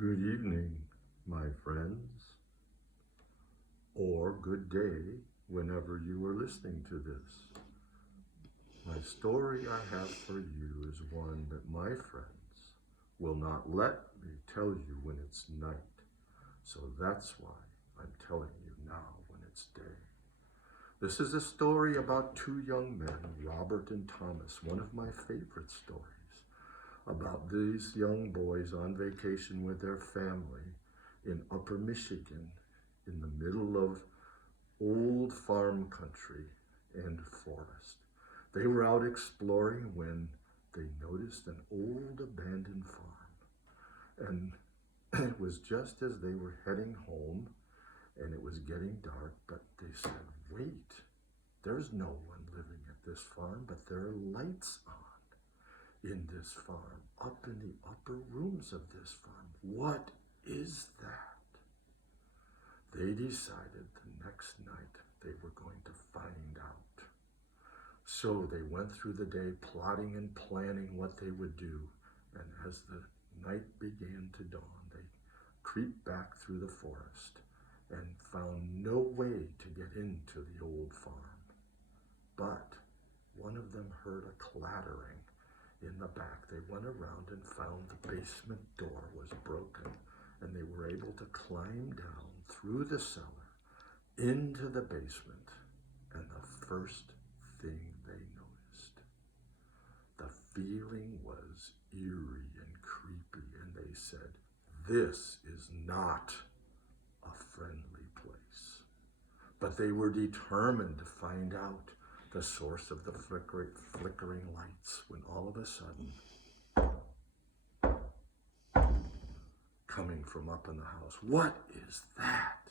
Good evening, my friends, or good day whenever you are listening to this. My story I have for you is one that my friends will not let me tell you when it's night. So that's why I'm telling you now when it's day. This is a story about two young men, Robert and Thomas, one of my favorite stories, about these young boys on vacation with their family in Upper Michigan in the middle of old farm country and forest. They were out exploring when they noticed an old abandoned farm. And it was just as they were heading home and it was getting dark, but they said, wait, there's no one living at this farm, but there are lights on in this farm, up in the upper rooms of this farm. What is that? They decided the next night they were going to find out. So they went through the day plotting and planning what they would do. And as the night began to dawn, they creeped back through the forest and found no way to get into the old farm. But one of them heard a clattering in the back. They went around and found the basement door was broken, and they were able to climb down through the cellar into the basement. And the first thing they noticed, the feeling was eerie and creepy, and they said, this is not a friendly place. But they were determined to find out the source of the flickering lights when all of a sudden, coming from up in the house, what is that?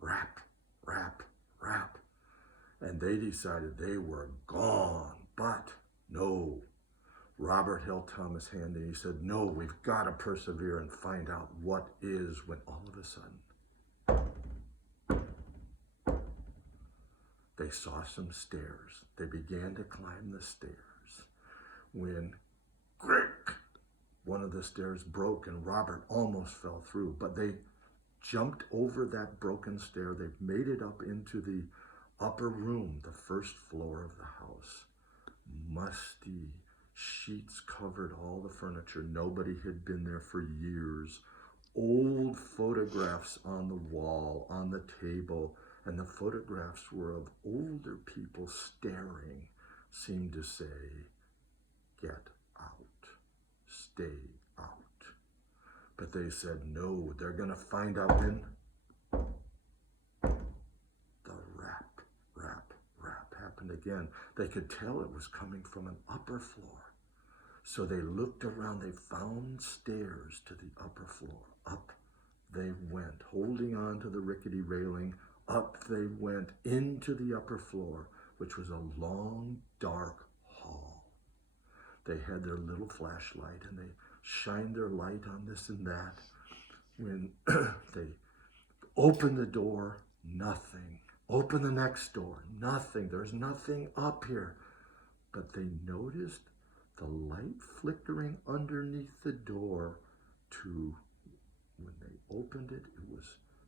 Rap, rap, rap. And they decided they were gone, but no. Robert held Thomas' hand and he said, no, we've got to persevere and find out what is, when all of a sudden, they saw some stairs. They began to climb the stairs when, crick, one of the stairs broke and Robert almost fell through, but they jumped over that broken stair. They made it up into the upper room, the first floor of the house. Musty sheets covered all the furniture. Nobody had been there for years. Old photographs on the wall, on the table, and the photographs were of older people staring, seemed to say, get out, stay out. But they said, no, they're going to find out when the rap, rap, rap happened again. They could tell it was coming from an upper floor. So they looked around, they found stairs to the upper floor. Up they went, holding on to the rickety railing. Up they went into the upper floor, which was a long, dark hall. They had their little flashlight and they shined their light on this and that. When they opened the door, nothing. Open the next door, nothing. There's nothing up here. But they noticed the light flickering underneath the door to, when they opened it, it was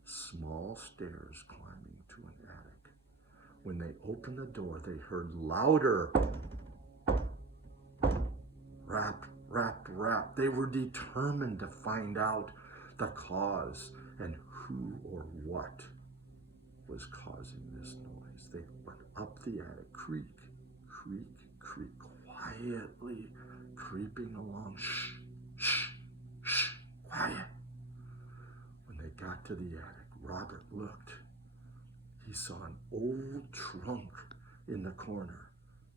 small stairs climbing to an attic. When they opened the door, they heard louder rap, rap, rap. They were determined to find out the cause and who or what was causing this noise. They went up the attic, creak, creak, creak, quietly creeping along. Shh, shh, shh, quiet. When they got to the attic, Robert looked. He saw an old trunk in the corner,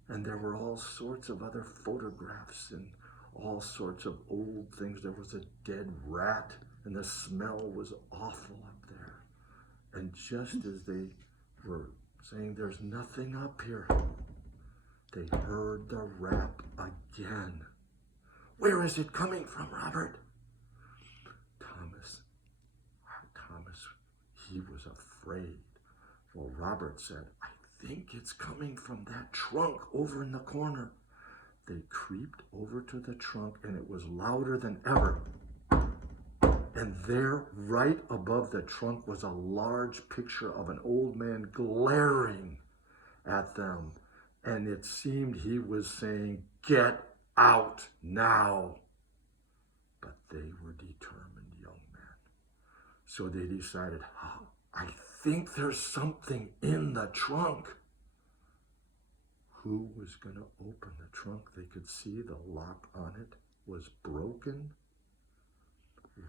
and there were all sorts of other photographs and all sorts of old things. There was a dead rat, and the smell was awful up there. And just as they were saying, there's nothing up here, they heard the rap again. Where is it coming from, Robert? Thomas, he was afraid. Well, Robert said, I think it's coming from that trunk over in the corner. They creeped over to the trunk, and it was louder than ever. And there, right above the trunk, was a large picture of an old man glaring at them. And it seemed he was saying, "Get out now." But they were determined young men. So they decided, I think there's something in the trunk. Who was going to open the trunk? They could see the lock on it was broken.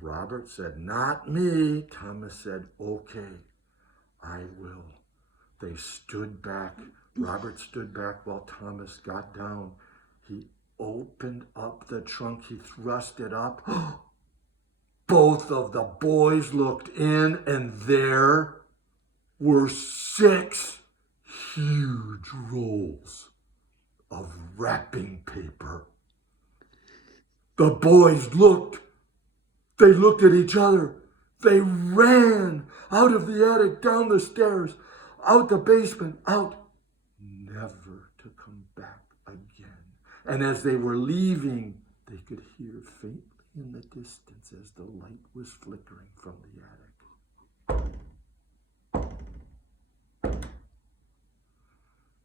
Robert said, "Not me." Thomas said, "Okay, I will." They stood back. Robert stood back while Thomas got down. He opened up the trunk. He thrust it up. Both of the boys looked in, and there were 6 huge rolls of wrapping paper. The boys looked. They looked at each other. They ran out of the attic, down the stairs, out the basement, out, never to come back again. And as they were leaving, they could hear faintly in the distance as the light was flickering from the attic.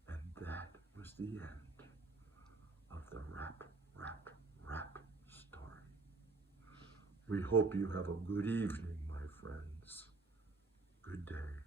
And that was the end of the rap story. We hope you have a good evening, my friends. Good day.